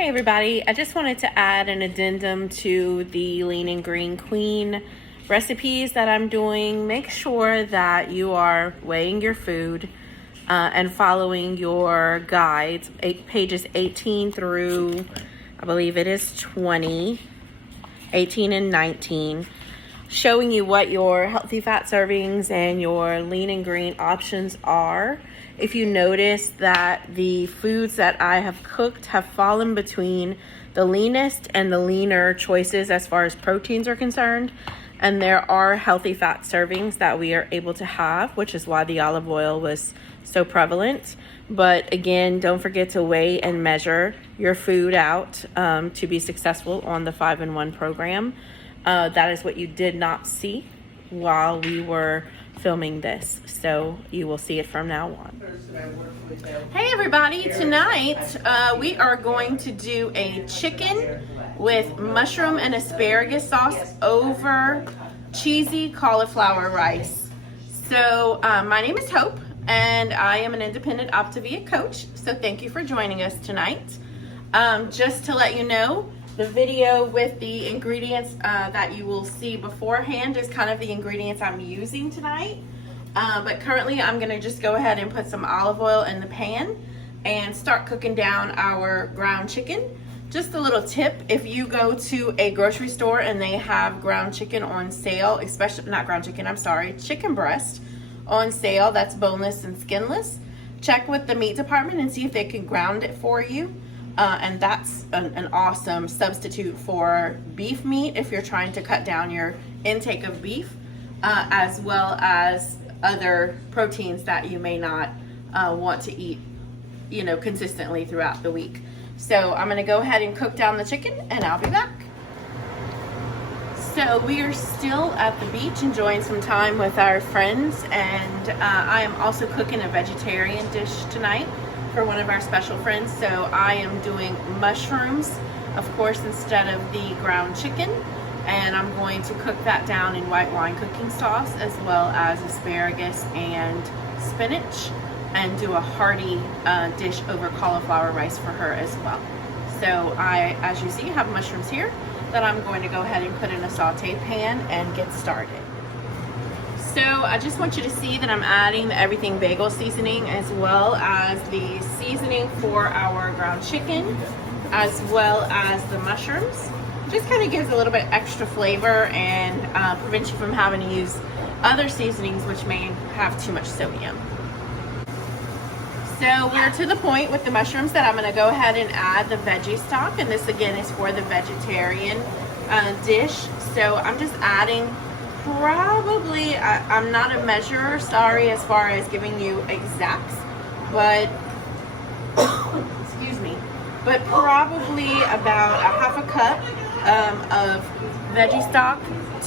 Hey everybody, I just wanted to add an addendum to the Lean and Green Queen recipes that I'm doing. Make sure that you are weighing your food and following your guides, pages 18 through, I believe it is 20, 18 and 19, showing you what your healthy fat servings and your lean and green options are. If you notice that the foods that I have cooked have fallen between the leanest and the leaner choices as far as proteins are concerned, and there are healthy fat servings that we are able to have, which is why the olive oil was so prevalent. But again, don't forget to weigh and measure your food out to be successful on the 5-in-1 program. That is what you did not see while we were filming this, so you will see it from now on. Hey everybody, tonight we are going to do a chicken with mushroom and asparagus sauce over cheesy cauliflower rice. So my name is Hope and I am an independent Optavia coach, so thank you for joining us tonight. Just to let you know, the video with the ingredients that you will see beforehand is kind of the ingredients I'm using tonight. But currently I'm gonna just go ahead and put some olive oil in the pan and start cooking down our ground chicken. Just a little tip, if you go to a grocery store and they have ground chicken on sale, especially, not ground chicken, I'm sorry, chicken breast on sale that's boneless and skinless, check with the meat department and see if they can ground it for you. And that's an awesome substitute for beef meat if you're trying to cut down your intake of beef, as well as other proteins that you may not want to eat, consistently throughout the week. So I'm gonna go ahead and cook down the chicken and I'll be back. So we are still at the beach enjoying some time with our friends, and I am also cooking a vegetarian dish tonight for one of our special friends. So I am doing mushrooms, of course, instead of the ground chicken, and I'm going to cook that down in white wine cooking sauce, as well as asparagus and spinach, and do a hearty dish over cauliflower rice for her as well. So I, as you see, have mushrooms here that I'm going to go ahead and put in a saute pan and get started. So I just want you to see that I'm adding the everything bagel seasoning, as well as the seasoning for our ground chicken, as well as the mushrooms. Just kind of gives a little bit extra flavor and prevents you from having to use other seasonings which may have too much sodium. So we're to the point with the mushrooms that I'm going to go ahead and add the veggie stock, and this again is for the vegetarian dish. So I'm just adding probably, I'm not a measurer, sorry, as far as giving you exacts, but excuse me, but probably about a half a cup of veggie stock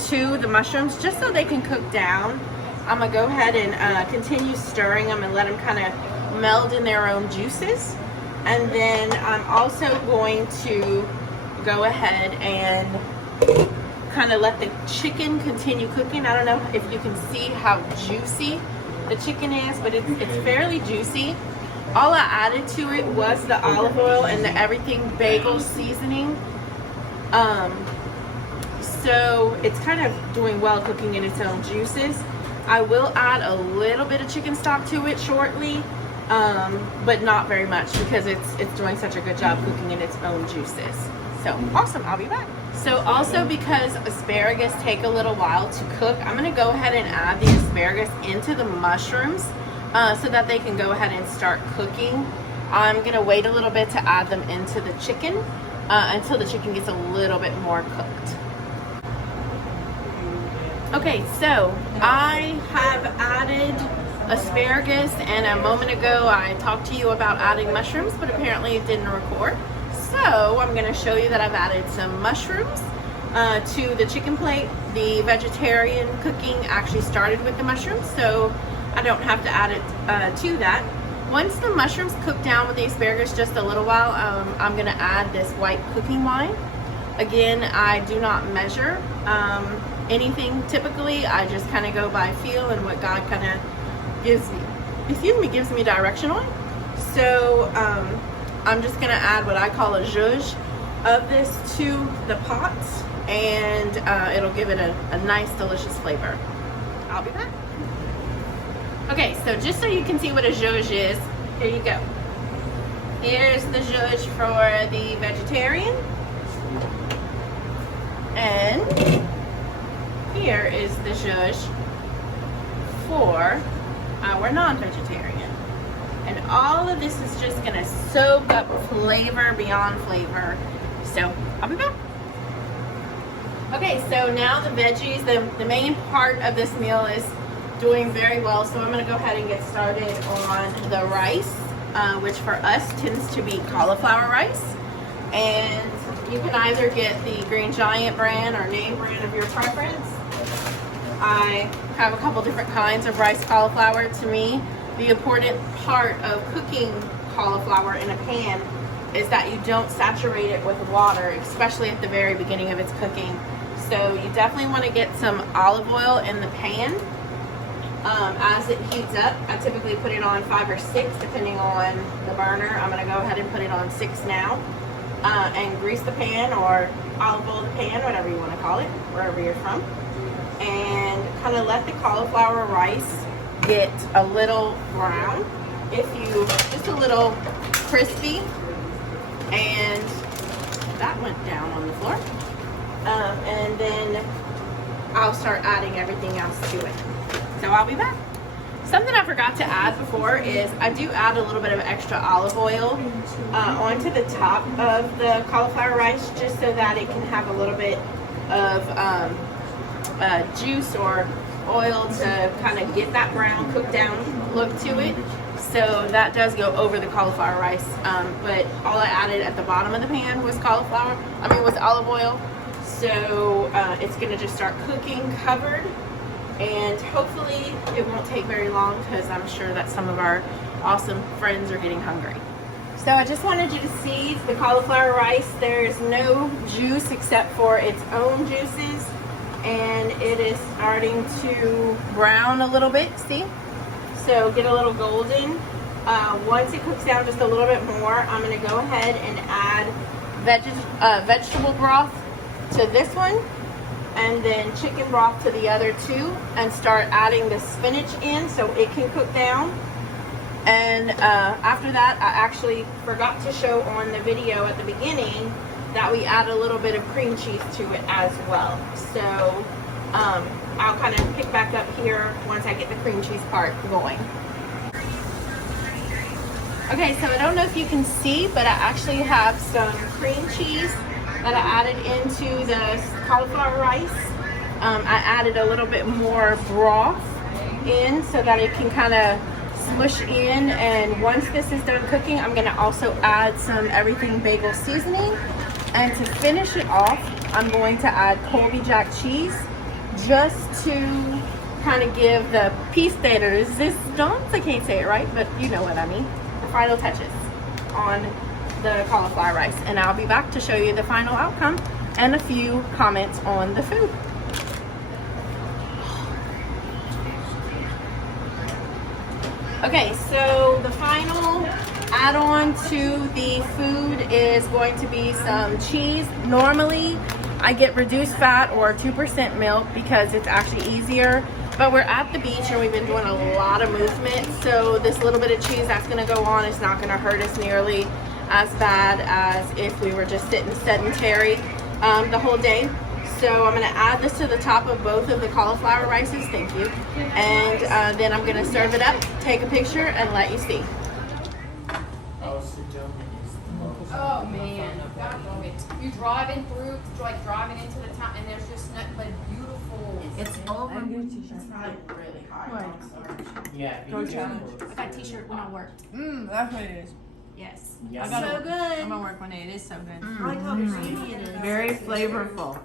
to the mushrooms, just so they can cook down. I'm gonna go ahead and continue stirring them and let them kind of meld in their own juices. And then I'm also going to go ahead and kind of let the chicken continue cooking. I don't know if you can see how juicy the chicken is, but it's fairly juicy. All I added to it was the olive oil and the everything bagel seasoning. So it's kind of doing well cooking in its own juices. I will add a little bit of chicken stock to it shortly, but not very much because it's doing such a good job cooking in its own juices. So awesome, I'll be back. So also, because asparagus take a little while to cook, I'm gonna go ahead and add the asparagus into the mushrooms so that they can go ahead and start cooking. I'm gonna wait a little bit to add them into the chicken until the chicken gets a little bit more cooked. Okay, so I have added asparagus, and a moment ago I talked to you about adding mushrooms, but apparently it didn't record. So I'm going to show you that I've added some mushrooms to the chicken plate. The vegetarian cooking actually started with the mushrooms, so I don't have to add it to that. Once the mushrooms cook down with the asparagus just a little while, I'm going to add this white cooking wine. Again, I do not measure anything typically. I just kind of go by feel and what God kind of gives me direction on. So I'm just gonna add what I call a zhuzh of this to the pot, and it'll give it a nice, delicious flavor. I'll be back. Okay, so just so you can see what a zhuzh is, here you go. Here's the zhuzh for the vegetarian, and here is the zhuzh for our non-vegetarian. And all of this is just gonna soak up flavor beyond flavor. So I'll be back. Okay, so now the veggies, the main part of this meal is doing very well. So I'm gonna go ahead and get started on the rice, which for us tends to be cauliflower rice. And you can either get the Green Giant brand or name brand of your preference. I have a couple different kinds of rice cauliflower. To me, the important part of cooking cauliflower in a pan is that you don't saturate it with water, especially at the very beginning of its cooking. So you definitely want to get some olive oil in the pan. As it heats up, I typically put it on 5 or 6 depending on the burner. I'm going to go ahead and put it on 6 now, and grease the pan or olive oil the pan, whatever you want to call it, wherever you're from, and kind of let the cauliflower rice get a little brown, just a little crispy. And that went down on the floor, and then I'll start adding everything else to it. So I'll be back. Something I forgot to add before is I do add a little bit of extra olive oil onto the top of the cauliflower rice, just so that it can have a little bit of juice or oil to kind of get that brown cooked down look to it. So that does go over the cauliflower rice, but all I added at the bottom of the pan was was olive oil. So it's gonna just start cooking covered, and hopefully it won't take very long, because I'm sure that some of our awesome friends are getting hungry. So I just wanted you to see the cauliflower rice. There's no juice except for its own juices, and it is starting to brown a little bit, see? So get a little golden. Once it cooks down just a little bit more, I'm gonna go ahead and add vegetable broth to this one, and then chicken broth to the other 2, and start adding the spinach in so it can cook down. And after that, I actually forgot to show on the video at the beginning that we add a little bit of cream cheese to it as well. So I'll kind of pick back up here once I get the cream cheese part going. Okay, so I don't know if you can see, but I actually have some cream cheese that I added into the cauliflower rice. I added a little bit more broth in so that it can kind of smush in, and once this is done cooking, I'm going to also add some everything bagel seasoning, and to finish it off, I'm going to add Colby Jack cheese, just to kind of give the piece de resistance, I can't say it right, but you know what I mean, the final touches on the cauliflower rice. And I'll be back to show you the final outcome and a few comments on the food. Okay, so the final add-on to the food is going to be some cheese. Normally, I get reduced fat or 2% milk because it's actually easier, but we're at the beach and we've been doing a lot of movement, so this little bit of cheese that's gonna go on is not gonna hurt us nearly as bad as if we were just sitting sedentary the whole day. So I'm gonna add this to the top of both of the cauliflower rices, thank you, and then I'm gonna serve it up, take a picture, and let you see. Oh man, you driving through, like driving into the town, and there's just nothing but beautiful. It's over. It's probably really hot. Yeah. I got a t-shirt when I worked. That's what it is. Yes. Yes. I got So it. good. I'm gonna work one day. It is so good. I like how creamy it is. Very flavorful.